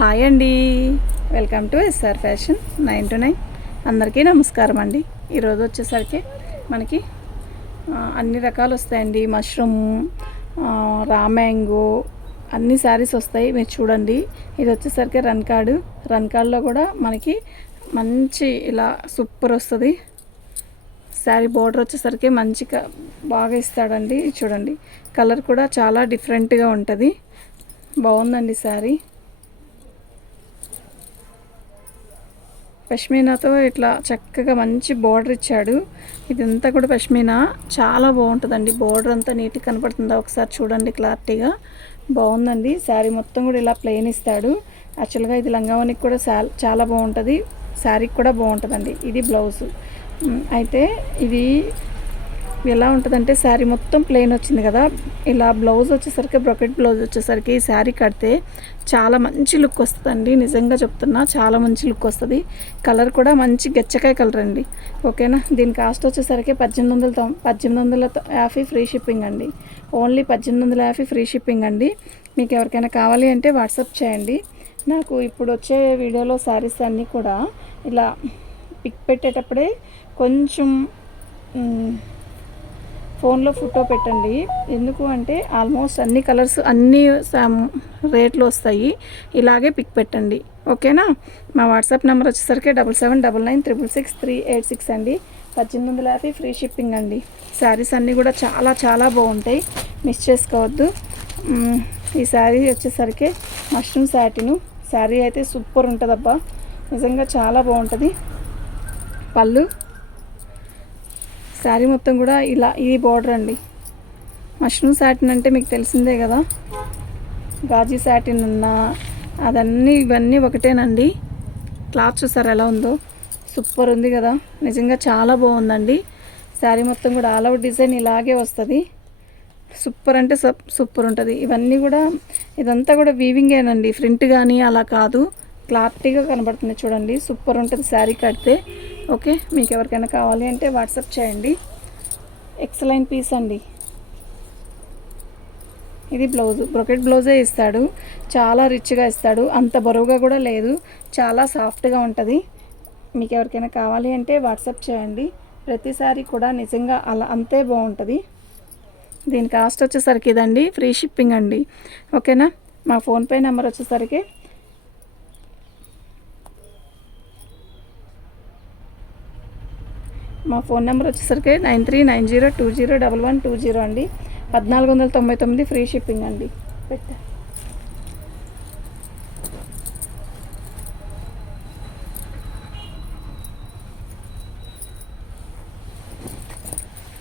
Hi అండి. Welcome to SR fashion nine two nine. అందరికీ నమస్కారం అండి. ఈరోజు వచ్చేసరికి మనకి అన్ని రకాలు వస్తాయండి. మష్రూమ్ ఆ, రా మ్యాంగో అన్ని శారీస్ వస్తాయి. మీరు చూడండి. ఇది వచ్చేసరికి రన్ కార్డు. రన్ కార్డులో కూడా మనకి మంచి ఇలా సూపర్ వస్తుంది. శారీ బోర్డర్ వచ్చేసరికి మంచిగా బాగా ఇస్తాడండి. చూడండి. కలర్ కూడా చాలా డిఫరెంట్గా ఉంటుంది. బాగుందండి శారీ. పష్మీనాతో ఇట్లా చక్కగా మంచి బార్డర్ ఇచ్చాడు. ఇదంతా కూడా పష్మీనా చాలా బాగుంటుందండి. బార్డర్ అంతా నీట్గా కనపడుతుందా? ఒకసారి చూడండి క్లారిటీగా బాగుందండి. శారీ మొత్తం కూడా ఇలా ప్లెయిన్ ఇస్తాడు. యాక్చువల్గా ఇది లంగావనికి కూడా శాల్ చాలా బాగుంటుంది. శారీకి కూడా బాగుంటుందండి. ఇది బ్లౌజు అయితే ఇది ఎలా ఉంటుందంటే శారీ మొత్తం ప్లెయిన్ వచ్చింది కదా. ఇలా బ్లౌజ్ వచ్చేసరికి బ్రొకెట్ బ్లౌజ్ వచ్చేసరికి ఈ శారీ కడితే చాలా మంచి లుక్ వస్తుందండి. నిజంగా చెప్తున్నా చాలా మంచి లుక్ వస్తుంది. కలర్ కూడా మంచి గచ్చకాయ కలర్ అండి. ఓకేనా దీని కాస్ట్ వచ్చేసరికి పద్దెనిమిది వందల తొం పద్దెనిమిది వందల యాభై ఫ్రీ షిప్పింగ్ అండి. ఓన్లీ పద్దెనిమిది వందల యాభై ఫ్రీ షిప్పింగ్ అండి. మీకు ఎవరికైనా కావాలి అంటే వాట్సాప్ చేయండి. నాకు ఇప్పుడు వచ్చే వీడియోలో శారీస్ అన్నీ కూడా ఇలా పిక్ పెట్టేటప్పుడే కొంచెం ఫోన్లో ఫోటో పెట్టండి. ఎందుకు అంటే ఆల్మోస్ట్ అన్ని కలర్స్ అన్ని రేట్లు వస్తాయి. ఇలాగే పిక్ పెట్టండి. ఓకేనా? మా వాట్సాప్ నెంబర్ వచ్చేసరికి double seven double nine triple six three eight six అండి. పద్దెనిమిది వందల యాభై ఫ్రీ షిప్పింగ్ అండి. శారీస్ అన్నీ కూడా చాలా చాలా బాగుంటాయి. మిస్ చేసుకోవద్దు. ఈ శారీ వచ్చేసరికి మష్రూమ్ శాటిను. శారీ అయితే సూపర్ ఉంటుందబ్బా. నిజంగా చాలా బాగుంటుంది. పళ్ళు శారీ మొత్తం కూడా ఇలా ఇది బార్డర్ అండి. మష్రూమ్ శాటిన్ అంటే మీకు తెలిసిందే కదా. గాజీ శాటిన్ ఉన్నా అదన్నీ ఇవన్నీ ఒకటేనండి. క్లాత్ చూసారు ఎలా ఉందో? సూపర్ ఉంది కదా. నిజంగా చాలా బాగుందండి. శారీ మొత్తం కూడా ఆల్ అవుట్ డిజైన్ ఇలాగే వస్తుంది. సూపర్ అంటే సప్ సూపర్ ఉంటుంది. ఇవన్నీ కూడా ఇదంతా కూడా వీవింగేనండి ఫ్రంట్ కానీ అలా కాదు. క్లారిటీగా కనబడుతుంది చూడండి. సూపర్ ఉంటుంది శారీ కడితే. ఓకే మీకు ఎవరికైనా కావాలి అంటే వాట్సాప్ చేయండి. ఎక్సలైన్ పీస్ అండి. ఇది బ్లౌజ్. బ్రొకెట్ బ్లౌజే ఇస్తాడు. చాలా రిచ్గా ఇస్తాడు. అంత బరువుగా కూడా లేదు. చాలా సాఫ్ట్గా ఉంటుంది. మీకు ఎవరికైనా కావాలి అంటే వాట్సాప్ చేయండి. ప్రతిసారి కూడా నిజంగా అలా అంతే బాగుంటుంది. దీని కాస్ట్ వచ్చేసరికి ఇదండి. ఫ్రీ షిప్పింగ్ అండి. ఓకేనా? మా ఫోన్పే నెంబర్ వచ్చేసరికి మా ఫోన్ నెంబర్ వచ్చేసరికి nine three nine zero two zero double one two zero అండి. పద్నాలుగు వందల తొంభై తొమ్మిది ఫ్రీ షిప్పింగ్ అండి. పెట్టా.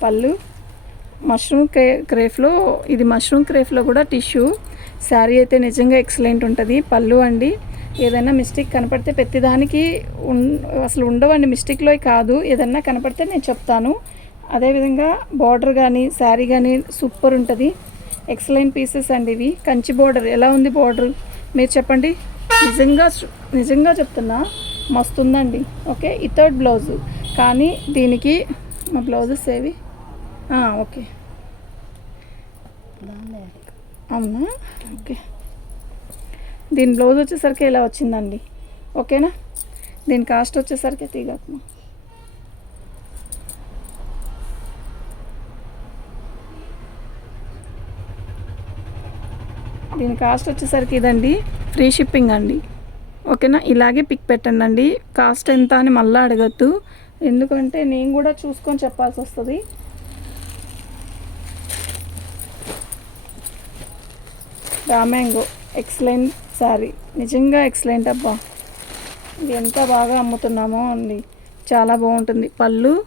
పళ్ళు. మష్రూమ్ క్రే క్రేఫ్లో ఇది మష్రూమ్ క్రేఫ్లో కూడా టిష్యూ. శారీ అయితే నిజంగా ఎక్సలెంట్ ఉంటుంది. పళ్ళు అండి. ఏదైనా మిస్టేక్ కనపడితే ప్రతిదానికి అసలు ఉండవండి. మిస్టేక్లో కాదు. ఏదైనా కనపడితే నేను చెప్తాను. అదేవిధంగా బార్డర్ కానీ శారీ కానీ సూపర్ ఉంటుంది. ఎక్సలెంట్ పీసెస్ అండి ఇవి. కంచి బార్డర్. ఎలా ఉంది బార్డర్? మీరు చెప్పండి. నిజంగా నిజంగా చెప్తున్నా మస్తు ఉందండి ఓకే? ఈ థర్డ్ బ్లౌజు. కానీ దీనికి మా బ్లౌజెస్ ఏవి? ఓకే. అవునా? ఓకే. దీని బ్లౌజ్ వచ్చేసరికి ఇలా వచ్చిందండి. ఓకేనా? దీని కాస్ట్ వచ్చేసరికి తీగత్మ దీని కాస్ట్ వచ్చేసరికి ఇదండి. ఫ్రీ షిప్పింగ్ అండి. ఓకేనా? ఇలాగే పిక్ పెట్టండి అండి కాస్ట్ ఎంత అని మళ్ళీ అడగద్దు. ఎందుకంటే నేను కూడా చూసుకొని చెప్పాల్సి వస్తుంది. రామ్యాంగో ఎక్సలెంట్ శారీ. నిజంగా ఎక్సలెంట్ అబ్బా. ఇది ఎంత బాగా అమ్ముతున్నామో అండి. చాలా బాగుంటుంది. పళ్ళు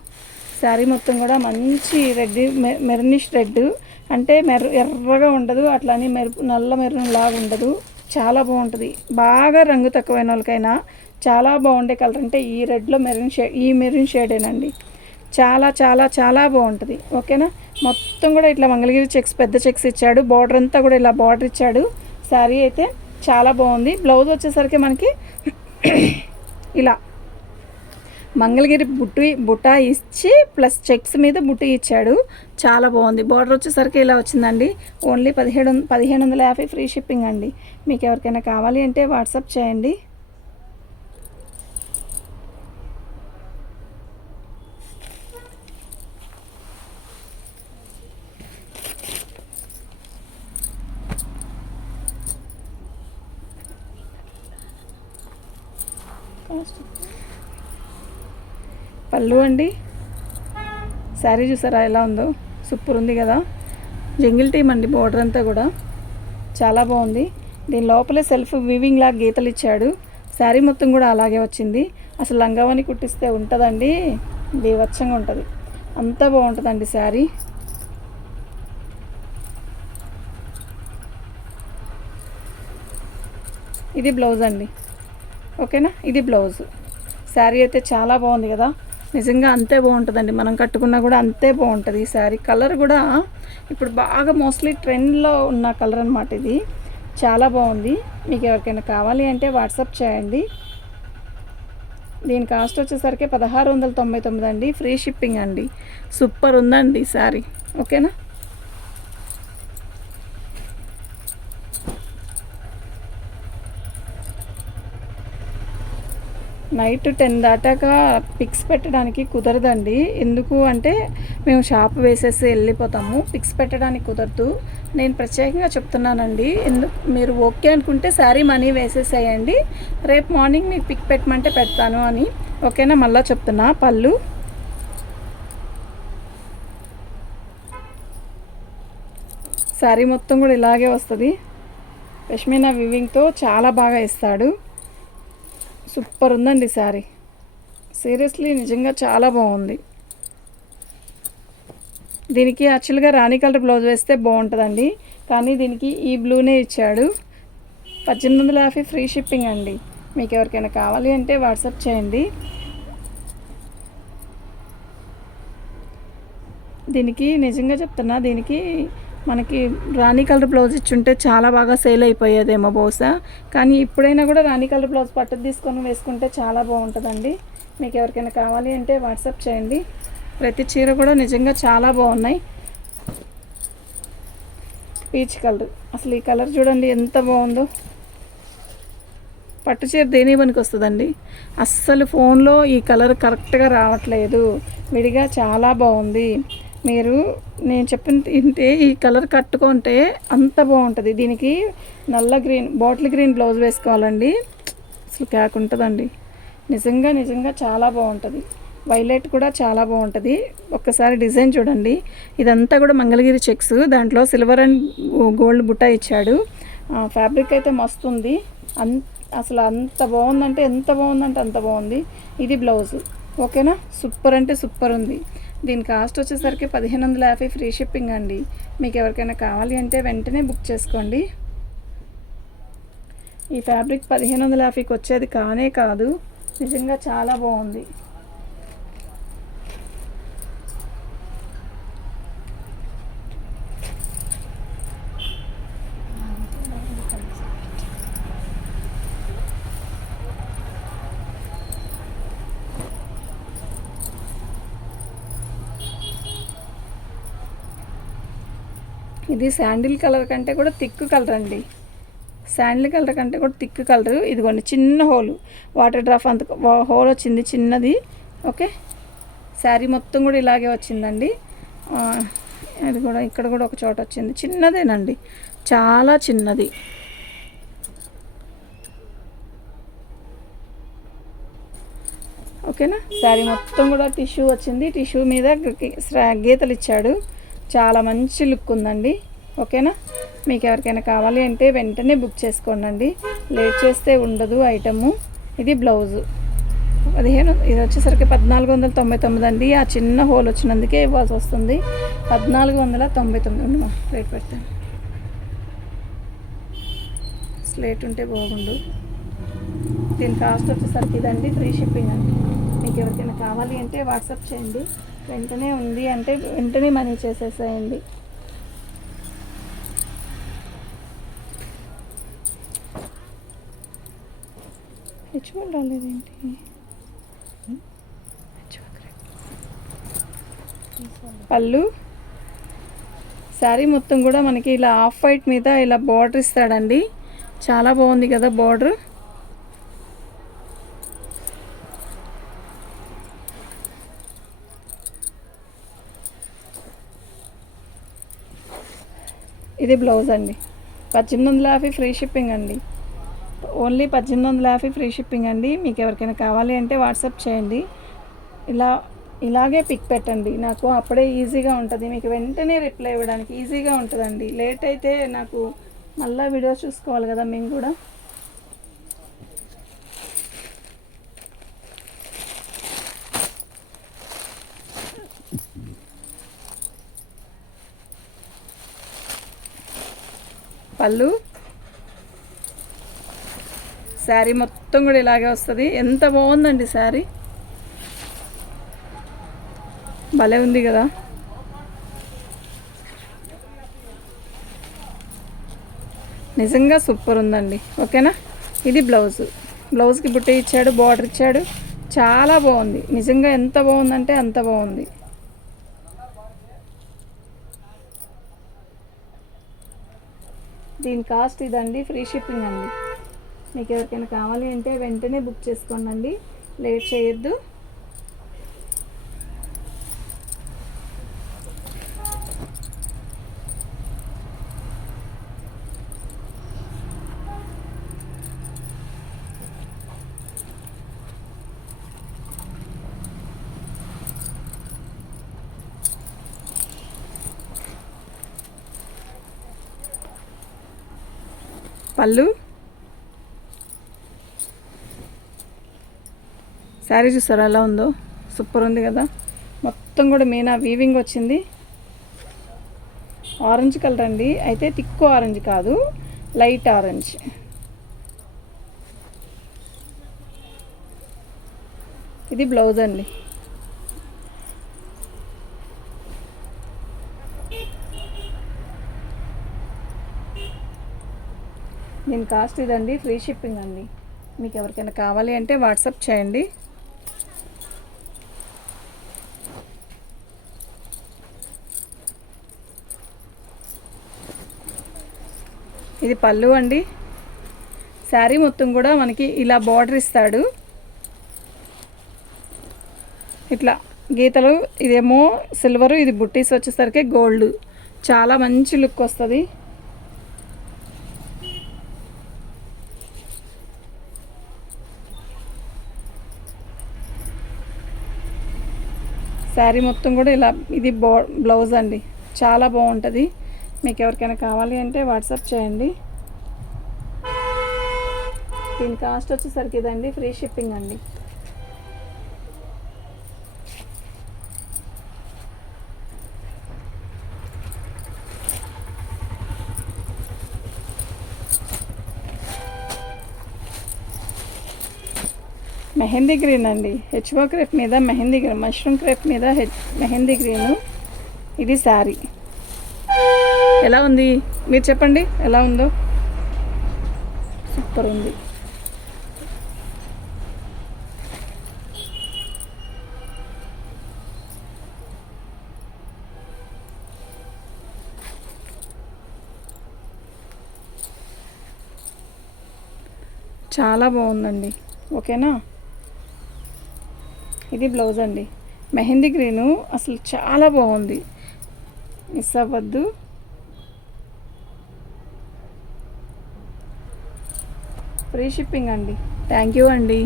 శారీ మొత్తం కూడా మంచి రెడ్ మెరనిష్ రెడ్. అంటే మెర్ర ఎర్రగా ఉండదు అట్లా అని మెరుపు నల్ల మెరూన్ లాగా ఉండదు. చాలా బాగుంటుంది. బాగా రంగు తక్కువైన వాళ్ళకైనా చాలా బాగుండే కలర్. అంటే ఈ రెడ్లో మెరూన్ షేడ్ ఈ మెరూన్ షేడేనండి. చాలా చాలా చాలా బాగుంటుంది. ఓకేనా? మొత్తం కూడా ఇట్లా మంగళగిరి చెక్స్ పెద్ద చెక్స్ ఇచ్చాడు. బార్డర్ అంతా కూడా ఇలా బార్డర్ ఇచ్చాడు. శారీ అయితే చాలా బాగుంది. బ్లౌజ్ వచ్చేసరికి మనకి ఇలా మంగళగిరి బుట్టు బుట్ట ఇచ్చి ప్లస్ చెక్స్ మీద బుట్టు ఇచ్చాడు. చాలా బాగుంది. బార్డర్ వచ్చేసరికి ఇలా వచ్చిందండి. ఓన్లీ పదిహేడు పదిహేను వందల యాభై ఫ్రీ షిప్పింగ్ అండి. మీకు ఎవరికైనా కావాలి అంటే వాట్సాప్ చేయండి. పళ్ళు అండి. శారీ చూసారా ఎలా ఉందో? సూపర్ ఉంది కదా. జంగిల్ టీమ్ అండి బోర్డర్ అంతా కూడా. చాలా బాగుంది. దీని లోపలే సెల్ఫ్ వీవింగ్ లాగా గీతలు ఇచ్చాడు. శారీ మొత్తం కూడా అలాగే వచ్చింది. అసలు లంగావని కుట్టిస్తే ఉంటుందండి? బీవచ్చంగా ఉంటుంది. అంతా బాగుంటుందండి శారీ. ఇది బ్లౌజ్ అండి. ఓకేనా? ఇది బ్లౌజ్. శారీ అయితే చాలా బాగుంది కదా? నిజంగా అంతే బాగుంటుందండి. మనం కట్టుకున్నా కూడా అంతే బాగుంటుంది ఈ శారీ. కలర్ కూడా ఇప్పుడు బాగా మోస్ట్లీ ట్రెండ్లో ఉన్న కలర్ అనమాట ఇది. చాలా బాగుంది. మీకు ఎవరికైనా కావాలి అంటే వాట్సాప్ చేయండి. దీని కాస్ట్ వచ్చేసరికి పదహారు వందల తొంభై తొమ్మిది అండి. ఫ్రీ షిప్పింగ్ అండి. సూపర్ ఉందండి శారీ. ఓకేనా? నైట్ టెన్ దాటాక పిక్స్ పెట్టడానికి కుదరదండి. ఎందుకు అంటే మేము షాప్ వేసేసి వెళ్ళిపోతాము. పిక్స్ పెట్టడానికి కుదరదు. నేను ప్రత్యేకంగా చెప్తున్నానండి. ఎందుకు మీరు ఓకే అనుకుంటే శారీ మనీ వేసేసేయండి. రేపు మార్నింగ్ మీకు పిక్ పెట్టమంటే పెడతాను అని. ఓకేనా? మళ్ళీ చెప్తున్నా. పళ్ళు. శారీ మొత్తం కూడా ఇలాగే వస్తుంది. పష్మీనా వివింగ్తో చాలా బాగా ఇస్తాడు సూపర్ ఉందండి శారీ. సీరియస్లీ నిజంగా చాలా బాగుంది. దీనికి యాక్చువల్గా రాణి కలర్ బ్లౌజ్ వేస్తే బాగుంటుందండి. కానీ దీనికి ఈ బ్లూనే ఇచ్చాడు. పద్దెనిమిది వందల యాభై ఫ్రీ షిప్పింగ్ అండి. మీకు ఎవరికైనా కావాలి అంటే వాట్సాప్ చేయండి. దీనికి నిజంగా చెప్తున్నా దీనికి మనకి రాణి కలర్ బ్లౌజ్ ఇచ్చుంటే చాలా బాగా సేల్ అయిపోయేదేమో బహుశా. కానీ ఇప్పుడైనా కూడా రాణి కలర్ బ్లౌజ్ పట్టు తీసుకొని వేసుకుంటే చాలా బాగుంటుందండి. మీకు ఎవరికైనా కావాలి అంటే వాట్సాప్ చేయండి. ప్రతి చీర కూడా నిజంగా చాలా బాగున్నాయి. Peach colour. అసలు ఈ కలర్ చూడండి ఎంత బాగుందో. పట్టు చీర దేని పనికి వస్తుందండి? అస్సలు ఫోన్లో ఈ కలర్ కరెక్ట్గా రావట్లేదు. విడిగా చాలా బాగుంది. మీరు నేను చెప్పిన తింటే ఈ కలర్ కట్టుకుంటే అంత బాగుంటుంది. దీనికి నల్ల గ్రీన్ బాటిల్ గ్రీన్ బ్లౌజ్ వేసుకోవాలండి. అసలు క్యాక్ ఉంటుందండి. నిజంగా నిజంగా చాలా బాగుంటుంది. వైలెట్ కూడా చాలా బాగుంటుంది. ఒక్కసారి డిజైన్ చూడండి. ఇదంతా కూడా మంగళగిరి చెక్స్. దాంట్లో సిల్వర్ అండ్ గోల్డ్ బుట్ట ఇచ్చాడు. ఫ్యాబ్రిక్ అయితే మస్తు ఉంది. అన్ అసలు అంత బాగుందంటే ఎంత బాగుందంటే అంత బాగుంది. ఇది బ్లౌజ్. ఓకేనా? సూపర్ అంటే సూపర్ ఉంది. దీని కాస్ట్ వచ్చేసరికి పదిహేను వందల యాభై ఫ్రీ షిప్పింగ్ అండి. మీకు ఎవరికైనా కావాలి అంటే వెంటనే బుక్ చేసుకోండి. ఈ ఫ్యాబ్రిక్ పదిహేను వందల యాభైకి వచ్చేది కానే కాదు. నిజంగా చాలా బాగుంది. ఇది శాండిల్ కలర్ కంటే కూడా థిక్ కలర్ అండి. శాండిల్ కలర్ కంటే కూడా థిక్ కలర్. ఇదిగోండి చిన్న హోల్. వాటర్ డ్రాప్ అంత హోల్ వచ్చింది చిన్నది. ఓకే? శారీ మొత్తం కూడా ఇలాగే వచ్చిందండి. అది కూడా ఇక్కడ కూడా ఒక చోట వచ్చింది. చిన్నదేనండి. చాలా చిన్నది. ఓకేనా? శారీ మొత్తం కూడా టిష్యూ వచ్చింది. టిష్యూ మీద గీతలు ఇచ్చాడు చాలా మంచి లుక్ ఉందండి. ఓకేనా? మీకు ఎవరికైనా కావాలి అంటే వెంటనే బుక్ చేసుకోండి లేట్ చేస్తే ఉండదు ఐటము. ఇది బ్లౌజు. పదిహేను ఇది వచ్చేసరికి పద్నాలుగు వందల తొంభై తొమ్మిది అండి. ఆ చిన్న హోల్ వచ్చినందుకే ఇవ్వాల్సి వస్తుంది. పద్నాలుగు వందల తొంభై తొమ్మిది ఉండమా రేట్ పెడతాను. స్లేట్ ఉంటే బాగుండు. దీని కాస్ట్ వచ్చేసరికి ఇదండి. ఫ్రీ షిప్పింగ్ అండి. మీకు ఎవరికైనా కావాలి అంటే వాట్సాప్ చేయండి. వెంటనే ఉంది అంటే వెంటనే మనీ చేసేసేయండి. హెచ్ఓఎల్ పళ్ళు? శారీ మొత్తం కూడా మనకి ఇలా ఆఫ్ వైట్ మీద ఇలా బార్డర్ ఇస్తాడండి. చాలా బాగుంది కదా బార్డర్. ఇది బ్లౌజ్ అండి. పద్దెనిమిది వందల యాభై ఫ్రీ షిప్పింగ్ అండి. ఓన్లీ పద్దెనిమిది వందల యాభై ఫ్రీ షిప్పింగ్ అండి. మీకు ఎవరికైనా కావాలి అంటే వాట్సాప్ చేయండి. ఇలా ఇలాగే పిక్ పెట్టండి. నాకు అప్పుడే ఈజీగా ఉంటుంది. మీకు వెంటనే రిప్లై ఇవ్వడానికి ఈజీగా ఉంటుందండి. లేట్ అయితే నాకు మళ్ళీ వీడియోస్ చూసుకోవాలి కదా మేము కూడా. పళ్ళు. శారీ మొత్తం కూడా ఇలాగే వస్తుంది. ఎంత బాగుందండి శారీ. భలే ఉంది కదా. నిజంగా సూపర్ ఉందండి. ఓకేనా? ఇది బ్లౌజ్. బ్లౌజ్కి బుట్ట ఇచ్చాడు బార్డర్ ఇచ్చాడు. చాలా బాగుంది. నిజంగా ఎంత బాగుందంటే అంత బాగుంది. దీని కాస్ట్ ఇదండి ఫ్రీ షిప్పింగ్ అండి. మీకు ఎవరికైనా కావాలి అంటే వెంటనే బుక్ చేసుకోండి లేట్ చేయొద్దు. పళ్ళు. శారీ చూసారా ఎలా ఉందో? సూపర్ ఉంది కదా. మొత్తం కూడా మీనా వీవింగ్ వచ్చింది. ఆరెంజ్ కలర్ అండి. అయితే తిక్కు ఆరెంజ్ కాదు లైట్ ఆరెంజ్ ఇది బ్లౌజ్ అండి. దీని కాస్ట్ ఇదండి ఫ్రీ షిప్పింగ్ అండి. మీకు ఎవరికైనా కావాలి అంటే వాట్సాప్ చేయండి. ఇది పళ్ళు అండి. శారీ మొత్తం కూడా మనకి ఇలా బార్డర్ ఇస్తాడు. ఇట్లా గీతలు ఇదేమో సిల్వరు ఇది బుట్టీస్ వచ్చేసరికి గోల్డ్. చాలా మంచి లుక్ వస్తుంది. శారీ మొత్తం కూడా ఇలా ఇది బో బ్లౌజ్ అండి. చాలా బాగుంటుంది. మీకు ఎవరికైనా కావాలి అంటే వాట్సాప్ చేయండి. దీని కాస్ట్ వచ్చేసరికి ఇదండి ఫ్రీ షిప్పింగ్ అండి. మెహందీ గ్రీన్ అండి. హెచ్ఓ క్రేప్ మీద మెహందీ గ్రీన్ మష్రూమ్ క్రేప్ మీద హెచ్ మెహందీ గ్రీన్. ఇది శారీ. ఎలా ఉంది? మీరు చెప్పండి ఎలా ఉందో? సూపర్ ఉంది. చాలా బాగుందండి. ఓకేనా? ఇది బ్లౌజ్ అండి. మెహందీ గ్రీను అసలు చాలా బాగుంది. మిస్ అవ్వద్దు. ఫ్రీ షిప్పింగ్ అండి. థ్యాంక్ యూ అండి.